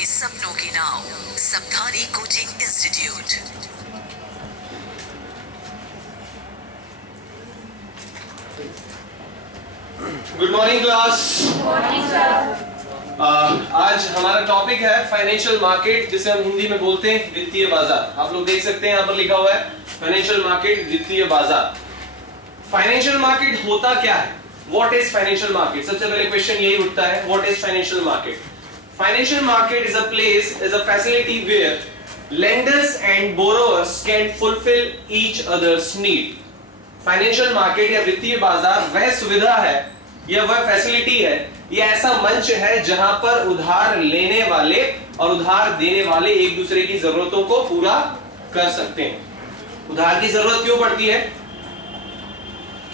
आपके सपनों की नाव सप्तानी coaching institute. Good morning class. आज हमारा टॉपिक है फाइनेंशियल मार्केट, जिसे हम हिंदी में बोलते हैं वित्तीय बाजार। आप लोग देख सकते हैं यहाँ पर लिखा हुआ है फाइनेंशियल मार्केट, वित्तीय बाजार। फाइनेंशियल मार्केट होता क्या है? What is financial market? सबसे पहले क्वेश्चन यही उठता है, what is financial market? Financial market is a place, is a facility where lenders and borrowers can fulfill each other's need। Financial market या वित्तीय बाजार वह सुविधा है या वह फैसिलिटी है या ऐसा मंच है जहां पर उधार लेने वाले और उधार देने वाले एक दूसरे की जरूरतों को पूरा कर सकते हैं। उधार की जरूरत क्यों पड़ती है?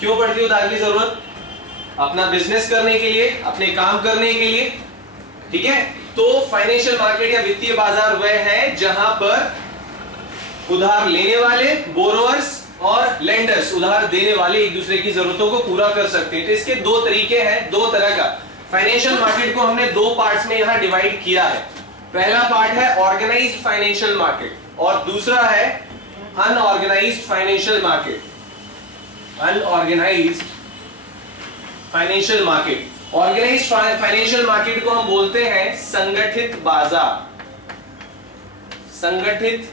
क्यों पड़ती है उधार की जरूरत? अपना बिजनेस करने के लिए, अपने काम करने के लिए, ठीक है। तो फाइनेंशियल मार्केट या वित्तीय बाजार वह है जहां पर उधार लेने वाले, बोरोवर्स और लेंडर्स, उधार देने वाले एक दूसरे की जरूरतों को पूरा कर सकते हैं। तो इसके दो तरीके हैं, दो तरह का। फाइनेंशियल मार्केट को हमने दो पार्ट्स में यहां डिवाइड किया है। पहला पार्ट है ऑर्गेनाइज्ड फाइनेंशियल मार्केट और दूसरा है unorganised financial market. Unorganised financial market. Organised financial market को हम बोलते हैं संगठित बाजार। संगठित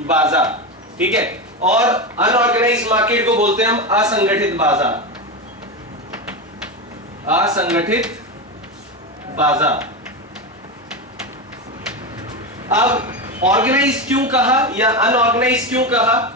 बाजार, ठीक है। और अनऑर्गेनाइज्ड मार्केट को बोलते हैं हम असंगठित बाजार। असंगठित बाजार। अब ऑर्गेनाइज क्यों कहा या अनऑर्गेनाइज क्यों कहा?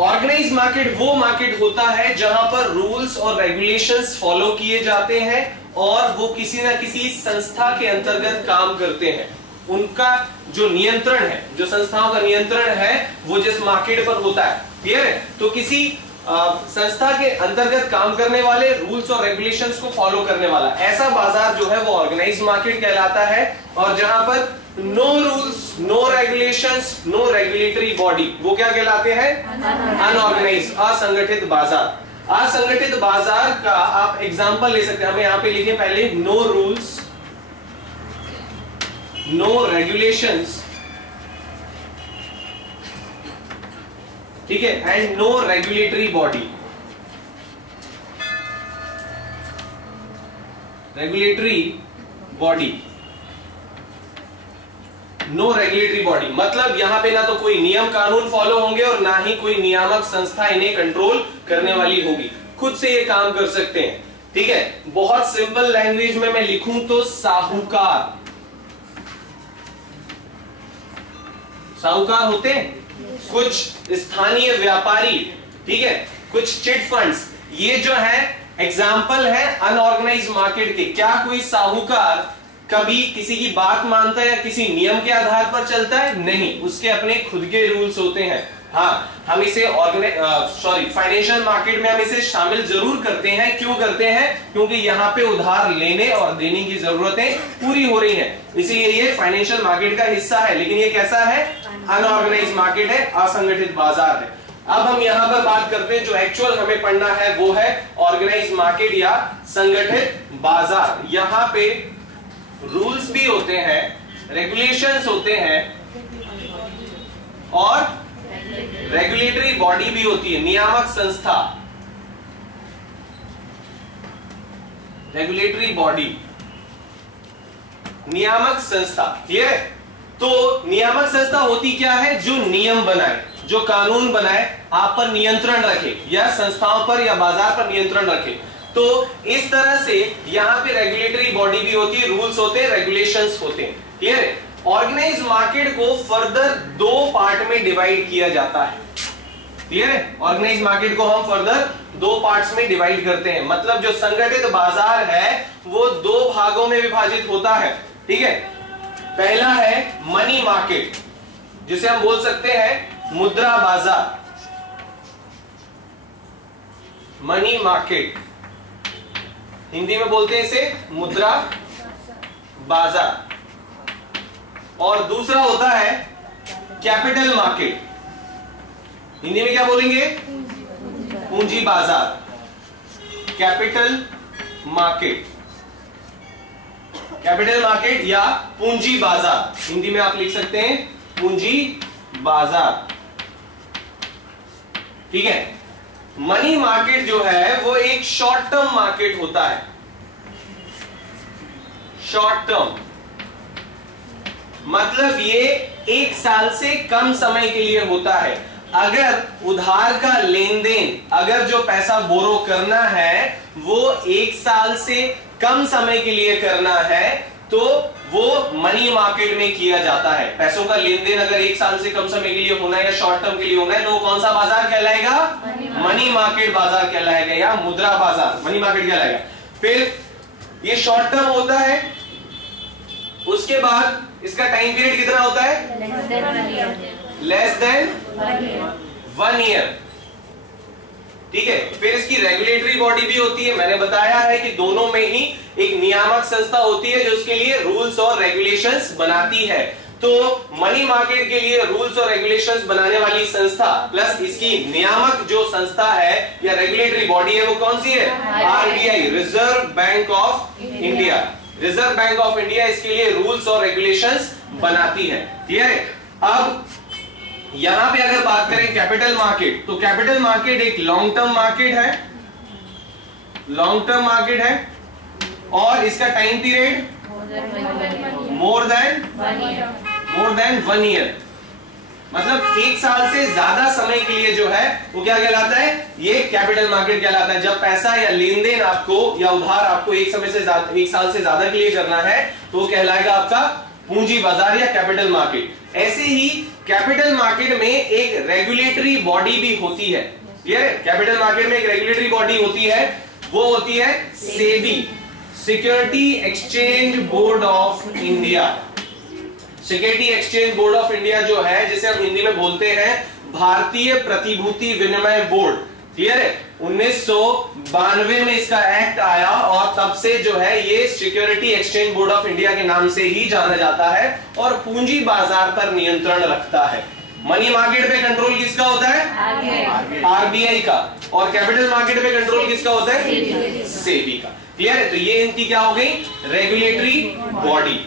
ऑर्गेनाइज मार्केट वो मार्केट होता है जहां पर रूल्स और रेगुलेशंस फॉलो किए जाते हैं और वो किसी ना किसी संस्था के अंतर्गत काम करते हैं। उनका जो नियंत्रण है, जो संस्थाओं का नियंत्रण है, वो जिस मार्केट पर होता है, क्लियर है। तो किसी संस्था के अंतर्गत काम करने वाले, रूल्स और रेगुलेशंस को फॉलो करने वाला ऐसा बाजार जो है वो ऑर्गेनाइज्ड मार्केट कहलाता है। और जहां पर no rules, no regulations, no regulatory body, वो क्या कहलाते हैं? अनऑर्गेनाइज्ड, असंगठित बाजार। असंगठित बाजार का आप एग्जांपल ले सकते हैं। हमें यहां पे लिखे पहले नो रूल्स, नो रेगुलेशंस, ठीक है, and no regulatory body. Regulatory body, no regulatory body मतलब यहां पे ना तो कोई नियम कानून फॉलो होंगे और ना ही कोई नियामक संस्था इन्हें कंट्रोल करने वाली होगी। खुद से ये काम कर सकते हैं, ठीक है। बहुत सिंपल लैंग्वेज में मैं लिखूं तो साहूकार, साहूकार होते हैं कुछ स्थानीय व्यापारी, ठीक है, कुछ चिट फंड्स। ये जो है एग्जाम्पल है अनऑर्गेनाइज्ड मार्केट के। क्या कोई साहूकार कभी किसी की बात मानता है या किसी नियम के आधार पर चलता है? नहीं, उसके अपने खुद के रूल्स होते हैं। हाँ, हम इसे फाइनेंशियल मार्केट में हम इसे शामिल जरूर करते हैं। क्यों करते हैं? क्योंकि यहाँ पे उधार लेने और देने की जरूरतें पूरी हो रही हैं, इसीलिए ये फाइनेंशियल मार्केट का हिस्सा है। लेकिन ये कैसा है? अनऑर्गेनाइज्ड मार्केट है, असंगठित बाजार है। अब हम यहाँ पर बात करते हैं, जो एक्चुअल हमें पढ़ना है वो है ऑर्गेनाइज्ड मार्केट या संगठित बाजार। यहाँ पे रूल्स भी होते हैं, रेगुलेशंस होते हैं और रेगुलेटरी बॉडी भी होती है, नियामक संस्था, रेगुलेटरी बॉडी, नियामक संस्था। ये तो नियामक संस्था होती क्या है? जो नियम बनाए, जो कानून बनाए, आप पर नियंत्रण रखे या संस्थाओं पर या बाजार पर नियंत्रण रखे। तो इस तरह से यहां पे रेगुलेटरी बॉडी भी होती है, रूल्स होते हैं, रेगुलेशंस होते हैं, क्लियर है। ऑर्गेनाइज्ड मार्केट को फर्दर दो पार्ट में डिवाइड किया जाता है, क्लियर है। ऑर्गेनाइज्ड मार्केट को हम फर्दर दो पार्ट्स में डिवाइड करते हैं। मतलब जो संगठित बाजार है वो दो भागों में विभाजित होता है, ठीक है। पहला है मनी मार्केट, जिसे हम बोल सकते हैं मुद्रा बाजार, मनी मार्केट, हिंदी में बोलते हैं इसे मुद्रा बाजार। और दूसरा होता है कैपिटल मार्केट, हिंदी में क्या बोलेंगे? पूंजी बाजार, कैपिटल मार्केट। कैपिटल मार्केट या पूंजी बाजार, हिंदी में आप लिख सकते हैं पूंजी बाजार, ठीक है। मनी मार्केट जो है वो एक शॉर्ट टर्म मार्केट होता है, शॉर्ट टर्म मतलब ये एक साल से कम समय के लिए होता है। अगर उधार का लेन देन, अगर जो पैसा बोरो करना है वो एक साल से कम समय के लिए करना है तो वो मनी मार्केट में किया जाता है। पैसों का लेन देन अगर एक साल से कम समय के लिए होना है या शॉर्ट टर्म के लिए होना है तो वो कौन सा बाजार कहलाएगा? मनी मार्केट बाजार कहलाएगा या मुद्रा बाजार, मनी मार्केट कहलाएगा। फिर ये शॉर्ट टर्म होता है, उसके बाद इसका टाइम पीरियड कितना होता है? लेस देन 1 ईयर, ठीक है। फिर इसकी रेगुलेटरी बॉडी भी होती है, मैंने बताया है कि दोनों में ही एक नियामक संस्था होती है जो उसके लिए रूल्स और रेगुलेशंस बनाती है। तो मनी मार्केट के लिए रूल्स और रेगुलेशंस बनाने वाली संस्था प्लस इसकी नियामक जो संस्था है या रेगुलेटरी बॉडी है वो कौन सी है? RBI, reserve bank of India. Reserve bank of India इसके लिए रूल्स और रेगुलेशंस बनाती है, ठीक है। अब यहां पे अगर बात करें कैपिटल मार्केट, तो कैपिटल मार्केट एक लॉन्ग टर्म मार्केट है, लॉन्ग टर्म मार्केट है और इसका time period more than 1 year, मतलब एक साल से ज्यादा समय के लिए जो है वो क्या कहलाता है? ये कैपिटल मार्केट कहलाता है। जब पैसा या लेन देन आपको या उधार आपको एक साल से ज्यादा के लिए करना है तो वो कहलाएगा आपका पूंजी बाजार या कैपिटल मार्केट। ऐसे ही कैपिटल मार्केट में एक रेगुलेटरी बॉडी भी होती है, क्लियर है? कैपिटल मार्केट में एक रेगुलेटरी बॉडी होती है, वो होती है SEBI, security exchange board of India. Security exchange board of India जो है, जिसे हम हिंदी में बोलते हैं भारतीय प्रतिभूति विनिमय बोर्ड, क्लियर है? 1992 में इसका एक्ट आया और तब से जो है ये security exchange board of India के नाम से ही जाना जाता है और पूंजी बाजार पर नियंत्रण रखता है। मनी मार्केट पे कंट्रोल किसका होता है? आरबीआई का। और कैपिटल मार्केट पे कंट्रोल किसका होता है? सेबी का, क्लियर है? तो ये इनकी क्या हो गई? रेगुलेटरी बॉडी,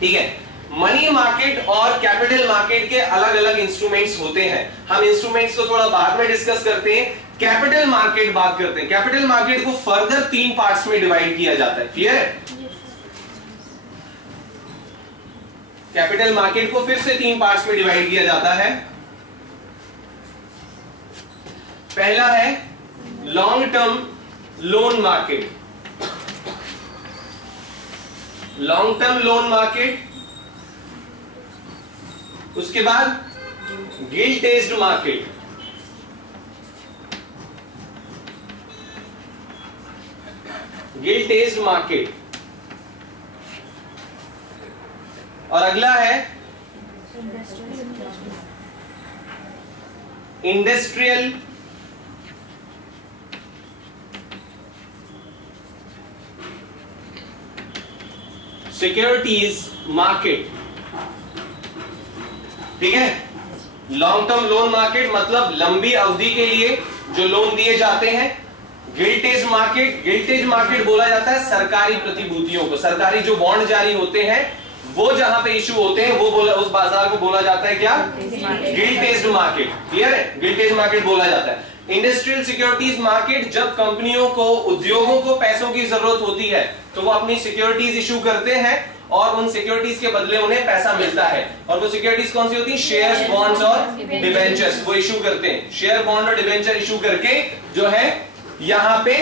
ठीक है। मनी मार्केट और कैपिटल मार्केट के अलग अलग इंस्ट्रूमेंट्स होते हैं, हम इंस्ट्रूमेंट्स को थोड़ा बाद में डिस्कस करते हैं। कैपिटल मार्केट बात करते हैं। कैपिटल मार्केट को फर्दर 3 पार्ट्स में डिवाइड किया जाता है, क्लियर है? कैपिटल मार्केट को फिर से 3 पार्ट्स में डिवाइड किया जाता है। पहला है long term loan market, long term loan market, उसके बाद गिल्ट-एज्ड मार्केट, गिल्ट-एज्ड मार्केट, और अगला है इंडस्ट्रियल सिक्योरिटीज मार्केट, ठीक है। लॉन्ग टर्म लोन मार्केट मतलब लंबी अवधि के लिए जो लोन दिए जाते हैं। गिल्ट-एज्ड मार्केट, गिल्ट-एज्ड मार्केट बोला जाता है सरकारी प्रतिभूतियों को, सरकारी जो बॉन्ड जारी होते हैं वो जहां पे इशू होते हैं वो उस बाजार को बोला जाता है क्या? गिल्ट-एज्ड मार्केट, क्लियर है? गिल्ट-एज्ड मार्केट बोला जाता है। इंडस्ट्रियल सिक्योरिटीज मार्केट, जब कंपनियों को, उद्योगों को पैसों की जरूरत होती है तो वो अपनी सिक्योरिटीज इशू करते हैं और उन सिक्योरिटीज के बदले उन्हें पैसा मिलता है। और वो सिक्योरिटीज कौन सी होती है? शेयर्स, बॉन्ड्स और डिबेंचर्स, वो इशू करते हैं। शेयर, बॉन्ड और डिबेंचर इशू करके जो है यहां पे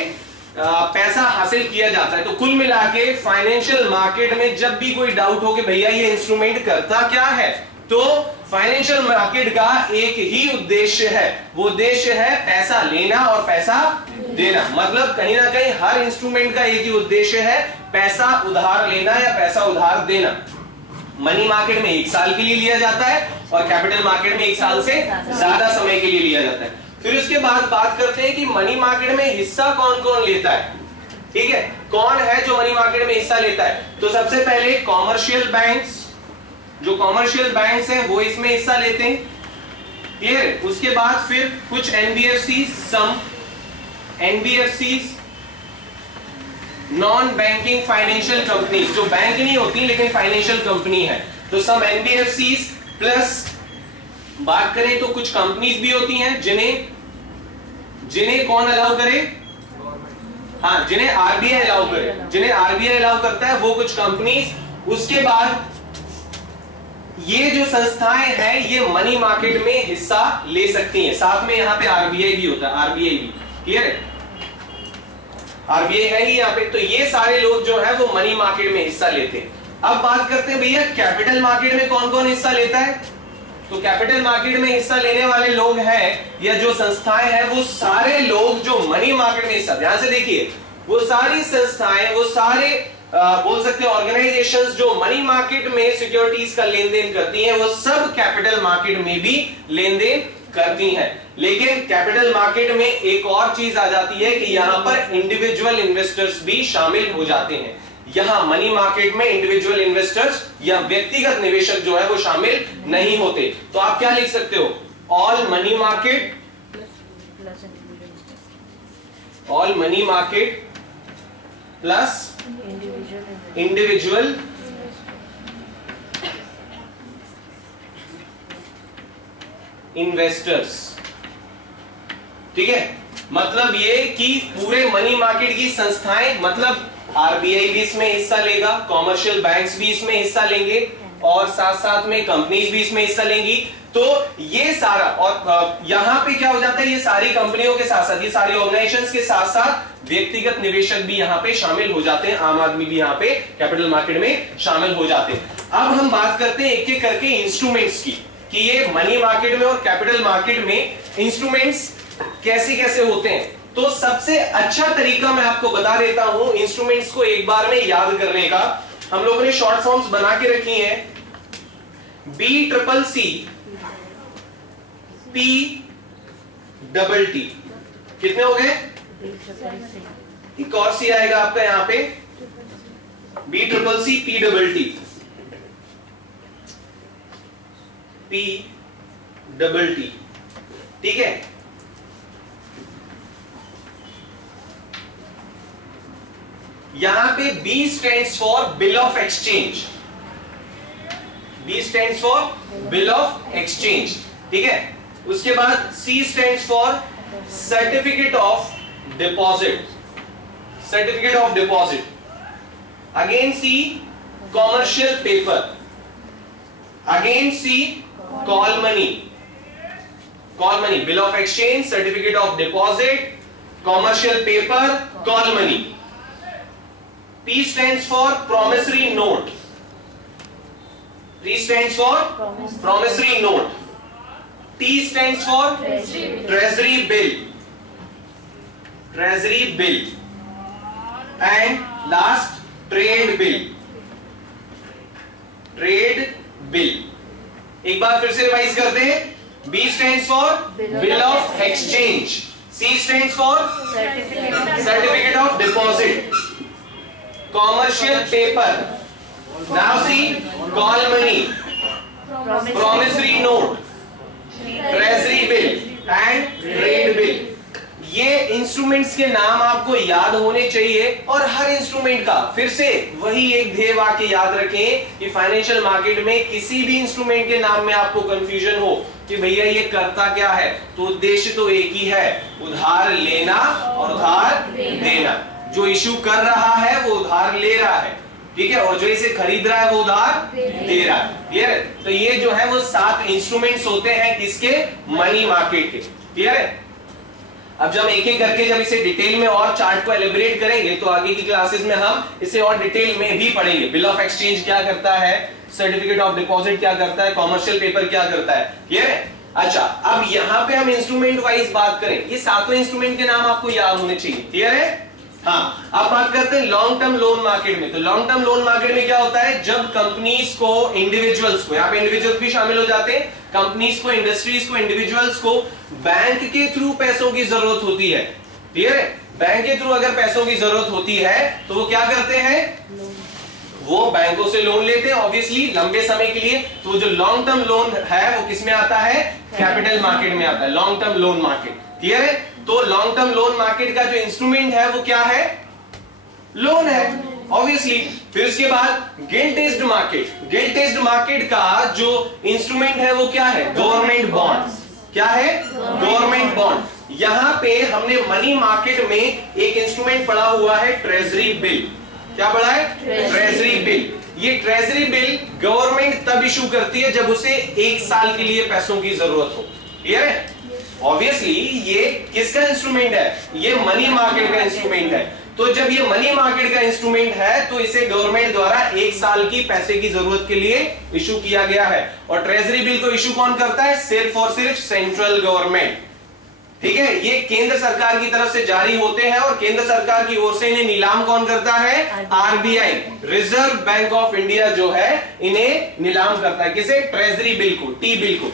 पैसा हासिल किया जाता है। तो कुल मिला के फाइनेंशियल मार्केट में जब भी कोई डाउट हो कि भैया ये इंस्ट्रूमेंट करता क्या है, तो फाइनेंशियल मार्केट का एक ही उद्देश्य है, वो उद्देश्य है पैसा लेना और पैसा देना। मतलब कहीं ना कहीं हर इंस्ट्रूमेंट का एक ही उद्देश्य है पैसा उधार लेना या पैसा उधार देना। मनी मार्केट में 1 साल के लिए लिया जाता है और कैपिटल मार्केट में 1 साल से ज्यादा समय के लिए लिया जाता है। फिर उसके बाद बात करते हैं कि मनी मार्केट में हिस्सा कौन कौन लेता है, ठीक है? कौन है जो मनी मार्केट में हिस्सा लेता है? तो सबसे पहले कॉमर्शियल बैंक्स, जो कॉमर्शियल बैंक्स हैं वो इसमें हिस्सा लेते हैं, क्लियर? उसके बाद फिर कुछ NBFC, some NBFC, non banking financial company, जो बैंक नहीं होती लेकिन फाइनेंशियल कंपनी है, तो सम एनबीएफसीज प्लस बात करें तो कुछ कंपनीज भी होती हैं जिन्हें कौन अलाउ करे, हाँ जिन्हें आरबीआई अलाउ करे, जिन्हें आरबीआई अलाउ करता है वो कुछ कंपनीज। उसके बाद ये जो संस्थाएं हैं ये मनी मार्केट में हिस्सा ले सकती हैं, साथ में यहाँ पे आरबीआई भी होता है, आरबीआई भी, क्लियर है, आरबीआई है ही यहाँ पे। तो ये सारे लोग जो है वो मनी मार्केट में हिस्सा लेते हैं। अब बात करते हैं भैया कैपिटल मार्केट में कौन कौन हिस्सा लेता है। तो कैपिटल मार्केट में हिस्सा लेने वाले लोग हैं या जो संस्थाएं हैं वो सारे लोग जो मनी मार्केट में हिस्सा, ध्यान से देखिए, वो सारी संस्थाएं, वो सारे बोल सकते हैं ऑर्गेनाइजेशंस जो मनी मार्केट में सिक्योरिटीज का लेन देन करती हैं, वो सब कैपिटल मार्केट में भी लेन देन करती हैं। लेकिन कैपिटल मार्केट में एक और चीज आ जाती है कि यहां पर इंडिविजुअल इन्वेस्टर्स भी शामिल हो जाते हैं। यहां मनी मार्केट में इंडिविजुअल इन्वेस्टर्स या व्यक्तिगत निवेशक जो है वो शामिल नहीं होते। तो आप क्या लिख सकते हो, all money market plus individual investors. ठीक है, मतलब ये कि पूरे मनी मार्केट की संस्थाएं, मतलब आरबीआई भी इसमें हिस्सा लेगा, कॉमर्शियल बैंक्स भी इसमें हिस्सा लेंगे और साथ साथ में कंपनीज भी इसमें हिस्सा लेंगी। तो ये सारा, और यहां पे क्या हो जाता है, ये सारी कंपनियों के साथ साथ, ये सारी ऑर्गेनाइजेशंस के साथ साथ व्यक्तिगत निवेशक भी यहां पे शामिल हो जाते हैं, आम आदमी भी यहां पे कैपिटल मार्केट में शामिल हो जाते हैं। अब हम बात करते हैं एक एक करके इंस्ट्रूमेंट्स की, कि ये मनी मार्केट में और कैपिटल मार्केट में इंस्ट्रूमेंट्स कैसे कैसे होते हैं। तो सबसे अच्छा तरीका मैं आपको बता देता हूं इंस्ट्रूमेंट्स को एक बार में याद करने का। हम लोगों ने शॉर्ट फॉर्म्स बना के रखी हैं, BCCC PTT, कितने हो गए, एक और सी आएगा आपका यहां पे, BCCC PTT, ठीक है। यहां पे B stands for bill of exchange, B stands for bill of exchange, ठीक है। उसके बाद C stands for certificate of deposit, certificate of deposit. Again C commercial paper, again C call money, call money, bill of exchange, certificate of deposit, commercial paper, call money. P stands for promissory note, P stands for promissory note, T stands for treasury bill, treasury bill, and last trade bill, trade bill। एक बार फिर से revise करते हैं, B stands for bill of exchange, C stands for certificate of deposit, commercial paper, now see call money, promissory note, treasury bill and trade bill। ये instruments के नाम आपको याद होने चाहिए और हर इंस्ट्रूमेंट का फिर से वही एक ध्येय वाक्य याद रखें कि फाइनेंशियल मार्केट में किसी भी इंस्ट्रूमेंट के नाम में आपको कंफ्यूजन हो कि भैया ये करता क्या है, तो उद्देश्य तो एक ही है, उधार लेना और उधार देना। जो इशू कर रहा है वो उधार ले रहा है, ठीक है, और जो इसे खरीद रहा है वो उधार दे रहा है, क्लियर है। तो ये जो है वो 7 इंस्ट्रूमेंट्स होते हैं किसके, मनी मार्केट के, क्लियर है। अब जब एक एक करके जब इसे डिटेल में और चार्ट को एलिब्रेट करेंगे तो आगे की क्लासेस में हम इसे और डिटेल में भी पढ़ेंगे। बिल ऑफ एक्सचेंज क्या करता है, सर्टिफिकेट ऑफ डिपॉजिट क्या करता है, कॉमर्शियल पेपर क्या करता है, क्लियर है। अच्छा, अब यहाँ पे हम इंस्ट्रूमेंट वाइज बात करें, ये 7 इंस्ट्रूमेंट के नाम आपको याद होने चाहिए, क्लियर है। हाँ, अब बात करते हैं लॉन्ग टर्म लोन मार्केट में। तो लॉन्ग टर्म लोन मार्केट में क्या होता है, जब कंपनीज को, इंडिविजुअल्स को, यहाँ पे इंडिविजुअल्स भी शामिल हो जाते हैं, कंपनीज को, इंडस्ट्रीज को, इंडिविजुअल्स को बैंक के थ्रू पैसों की जरूरत होती है, क्लियर है। बैंक के थ्रू अगर पैसों की जरूरत होती है तो वो क्या करते हैं, वो बैंकों से लोन लेते हैं ऑब्वियसली लंबे समय के लिए। तो जो लॉन्ग टर्म लोन है वो किसमें आता है, कैपिटल मार्केट में आता है, long term loan market, clear है। तो लॉन्ग टर्म लोन मार्केट का जो इंस्ट्रूमेंट है वो क्या है, लोन है ऑब्वियसली। फिर उसके बाद गिल्ट-एज्ड मार्केट, गिल्ट-एज्ड मार्केट का जो इंस्ट्रूमेंट है वो क्या है? Government bond. क्या है? Government bond. यहां पे हमने मनी मार्केट में एक इंस्ट्रूमेंट पढ़ा हुआ है ट्रेजरी बिल। क्या पढ़ा है? Treasury bill. ये ट्रेजरी बिल गवर्नमेंट तब इशू करती है जब उसे 1 साल के लिए पैसों की जरूरत हो। क्लियर है? ऑब्वियसली ये किसका इंस्ट्रूमेंट है? ये मनी मार्केट का इंस्ट्रूमेंट है। तो जब ये मनी मार्केट का इंस्ट्रूमेंट है तो इसे गवर्नमेंट द्वारा 1 साल की पैसे की जरूरत के लिए इशू किया गया है। और ट्रेजरी बिल को इशू कौन करता है? सिर्फ और सिर्फ सेंट्रल गवर्नमेंट। ठीक है, ये केंद्र सरकार की तरफ से जारी होते हैं और केंद्र सरकार की ओर से इन्हें नीलाम कौन करता है? RBI, reserve bank of India जो है इन्हें नीलाम करता है। किसे? ट्रेजरी बिल को, टी बिल को।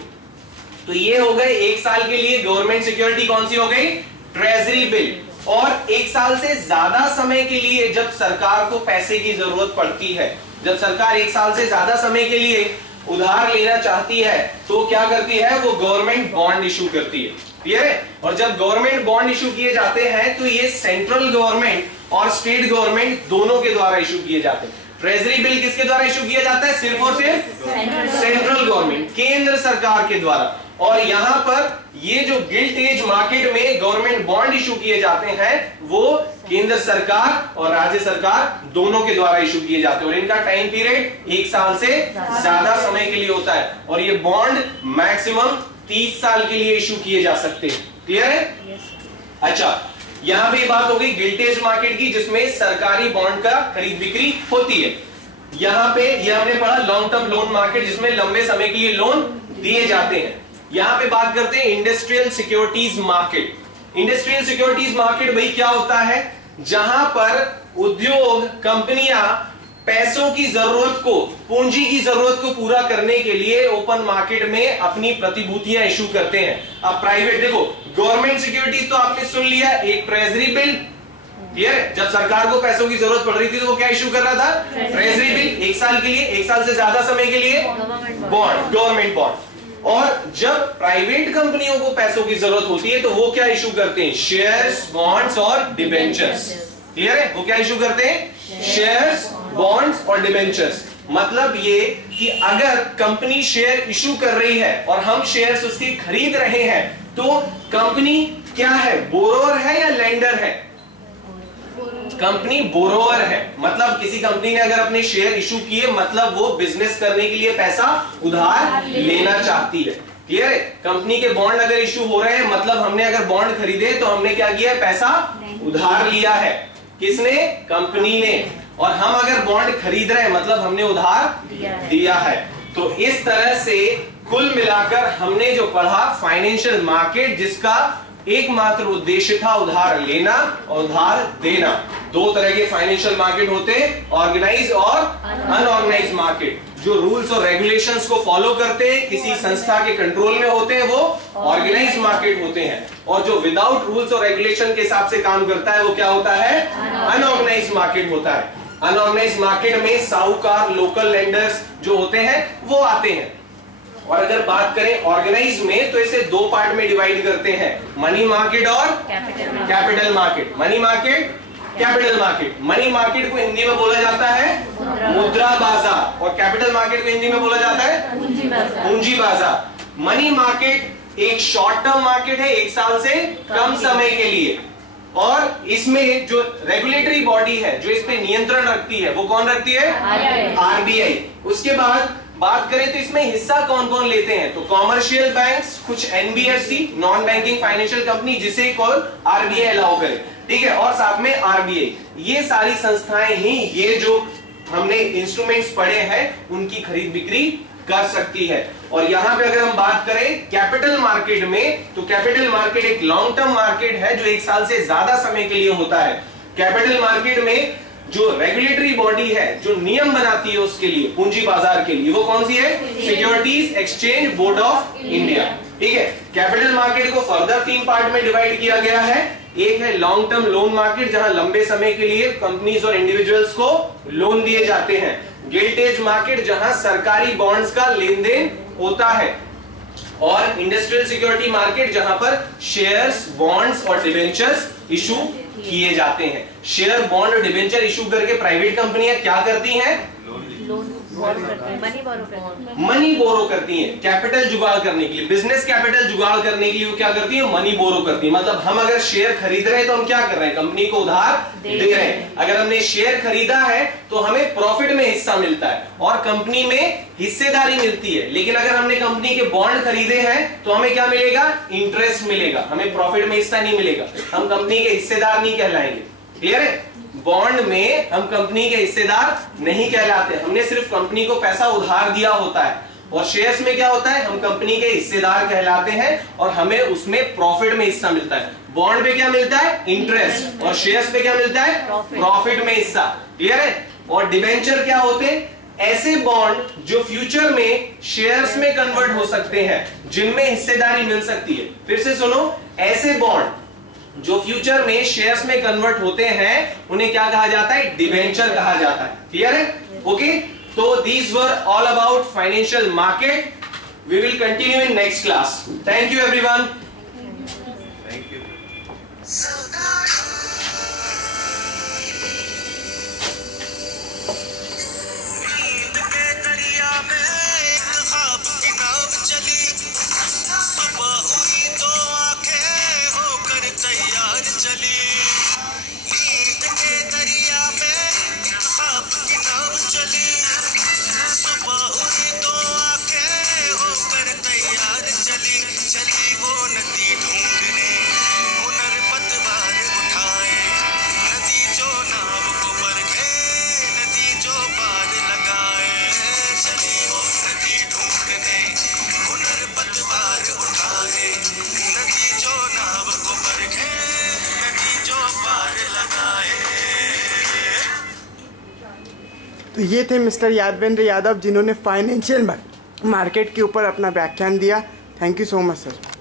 तो ये हो गए 1 साल के लिए गवर्नमेंट सिक्योरिटी। कौन सी हो गई? Treasury bill. और 1 साल से ज्यादा समय के लिए जब सरकार को पैसे की जरूरत पड़ती है, जब सरकार 1 साल से ज्यादा समय के लिए उधार लेना चाहती है तो क्या करती है? वो गवर्नमेंट बॉन्ड इशू करती है। क्लियर है? और जब गवर्नमेंट बॉन्ड इशू किए जाते हैं तो ये सेंट्रल गवर्नमेंट और स्टेट गवर्नमेंट दोनों के द्वारा इशू किए जाते हैं। ट्रेजरी बिल किसके द्वारा इशू किया जाता है? सिर्फ और सिर्फ सेंट्रल गवर्नमेंट, केंद्र सरकार के द्वारा। और यहां पर ये जो गिल्ट एज मार्केट में गवर्नमेंट बॉन्ड इशू किए जाते हैं वो केंद्र सरकार और राज्य सरकार दोनों के द्वारा इशू किए जाते हैं। और इनका टाइम पीरियड 1 साल से ज्यादा समय के लिए होता है। और ये बॉन्ड मैक्सिमम 30 साल के लिए इशू किए जा सकते हैं। क्लियर है? अच्छा, यहां पे बात हो गई गिल्टेज मार्केट की जिसमें सरकारी बॉन्ड का खरीद बिक्री होती है। यहां पे ये हमने पढ़ा लॉन्ग टर्म लोन मार्केट जिसमें लंबे समय के लिए लोन दिए जाते हैं। यहां पे बात करते हैं industrial securities market. Industrial securities market भाई क्या होता है? जहां पर उद्योग, कंपनियां पैसों की जरूरत को, पूंजी की जरूरत को पूरा करने के लिए ओपन मार्केट में अपनी प्रतिभूतियां इशू करते हैं। अब प्राइवेट देखो, गवर्नमेंट सिक्योरिटीज तो आपने सुन लिया, एक ट्रेजरी बिल। क्लियर? जब सरकार को पैसों की जरूरत पड़ रही थी तो वो क्या इशू कर रहा था? Treasury bill. 1 साल के लिए, 1 साल से ज्यादा समय के लिए बॉन्ड, गवर्नमेंट बॉन्ड। और जब प्राइवेट कंपनियों को पैसों की जरूरत होती है तो वो क्या इशू करते हैं? शेयर्स, बॉन्ड्स और डिबेंचर्स। क्लियर है? वो क्या इशू करते हैं? शेयर्स, बॉन्ड्स और डिबेंचर्स। मतलब ये कि अगर कंपनी शेयर इशू कर रही है और हम शेयर्स उसकी खरीद रहे हैं तो कंपनी क्या है? बोरोअर है या लेंडर है? कंपनी बोरोअर है। मतलब किसी कंपनी ने अगर अपने शेयर इशू किए मतलब वो बिजनेस करने के लिए पैसा उधार लेना चाहती है। क्लियर है? कंपनी के बॉन्ड अगर इशू हो रहे हैं मतलब हमने अगर बॉन्ड खरीदे तो हमने क्या किया है? पैसा उधार लिया है। किसने? कंपनी ने। और हम अगर बॉन्ड खरीद रहे हैं मतलब हमने उधार दिया है। तो इस तरह से कुल मिलाकर हमने जो पढ़ा फाइनेंशियल मार्केट जिसका एकमात्र उद्देश्य था उधार लेना और उधार देना। 2 तरह के फाइनेंशियल मार्केट होते हैं, ऑर्गेनाइज और अनऑर्गेनाइज मार्केट। जो रूल्स और रेगुलेशंस को फॉलो करते हैं, किसी संस्था के कंट्रोल में होते हैं, वो ऑर्गेनाइज मार्केट होते हैं। और जो विदाउट रूल्स और रेगुलेशन के हिसाब से काम करता है वो क्या होता है? अनऑर्गेनाइज मार्केट होता है। अनऑर्गेनाइज मार्केट में साहूकार, लोकल लेंडर्स जो होते हैं वो आते हैं। और अगर बात करें ऑर्गेनाइज में तो इसे 2 पार्ट में डिवाइड करते हैं, मनी मार्केट और capital market. Money market, capital market. Money market को हिंदी में बोला जाता है मुद्रा बाजार और कैपिटल मार्केट को हिंदी में बोला जाता है पूंजी बाजार। मनी मार्केट एक शॉर्ट टर्म मार्केट है, 1 साल से कम समय के लिए। और इसमें जो रेगुलेटरी बॉडी है जो इस पे नियंत्रण रखती है वो कौन रखती है? आरबीआई। उसके बाद बात करें तो इसमें हिस्सा कौन कौन लेते हैं? तो कॉमर्शियल बैंक्स, कुछ NBFC, non banking financial company जिसे कौन? आरबीआई अलाउ करे। ठीक है? और साथ में आरबीआई। ये सारी संस्थाएं ही ये जो हमने इंस्ट्रूमेंट्स पढ़े हैं उनकी खरीद बिक्री कर सकती है। और यहां पे अगर हम बात करें कैपिटल मार्केट में तो कैपिटल मार्केट एक लॉन्ग टर्म मार्केट है जो 1 साल से ज्यादा समय के लिए होता है। कैपिटल मार्केट में जो रेगुलेटरी बॉडी है जो नियम बनाती है उसके लिए, पूंजी बाजार के लिए, वो कौन सी है? Securities exchange board of India. ठीक है? कैपिटल मार्केट को फर्दर 3 पार्ट में डिवाइड किया गया है। एक है लॉन्ग टर्म लोन मार्केट जहां लंबे समय के लिए कंपनीज और इंडिविजुअल्स को लोन दिए जाते हैं। गिल्ट एज मार्केट जहां सरकारी बॉन्ड्स का लेन देन होता है। और इंडस्ट्रियल सिक्योरिटी मार्केट जहां पर शेयर्स, बॉन्ड्स और डिबेंचर्स इशू किए जाते हैं। शेयर, बॉन्ड और डिबेंचर इशू करके प्राइवेट कंपनियां क्या करती हैं? मनी बोरो करती हैं, कैपिटल जुगाड़ करने के लिए, बिजनेस कैपिटल जुगाड़ करने के लिए वो क्या करती है? मनी बोरो करती है। मतलब हम अगर शेयर खरीद रहे हैं तो हम क्या कर रहे हैं? कंपनी को उधार दे रहे हैं। अगर हमने शेयर खरीदा है तो हमें प्रॉफिट में हिस्सा मिलता है और कंपनी में हिस्सेदारी मिलती है। लेकिन अगर हमने कंपनी के बॉन्ड खरीदे हैं तो हमें क्या मिलेगा? इंटरेस्ट मिलेगा, हमें प्रॉफिट में हिस्सा नहीं मिलेगा। हम कंपनी के हिस्सेदार नहीं कहलाएंगे। क्लियर है? बॉन्ड में हम कंपनी के हिस्सेदार नहीं कहलाते, हमने सिर्फ कंपनी को पैसा उधार दिया होता है। और शेयर्स में क्या होता है? हम कंपनी के हिस्सेदार कहलाते हैं और हमें उसमें प्रॉफिट में हिस्सा मिलता है। बॉन्ड पे क्या मिलता है? इंटरेस्ट। और शेयर्स पे क्या मिलता है? प्रॉफिट में हिस्सा। क्लियर है? और डिबेंचर क्या होते हैं? ऐसे बॉन्ड जो फ्यूचर में शेयर्स में कन्वर्ट हो सकते हैं, जिनमें हिस्सेदारी मिल सकती है। फिर से सुनो, ऐसे बॉन्ड जो फ्यूचर में शेयर्स में कन्वर्ट होते हैं उन्हें क्या कहा जाता है? डिबेंचर कहा जाता है। क्लियर है? ओके, तो these were all about financial market. We will continue in next class. Thank you everyone. Thank you. तो ये थे मिस्टर यादवेंद्र यादव, जिन्होंने फाइनेंशियल मार्केट के ऊपर अपना व्याख्यान दिया। Thank you so much sir.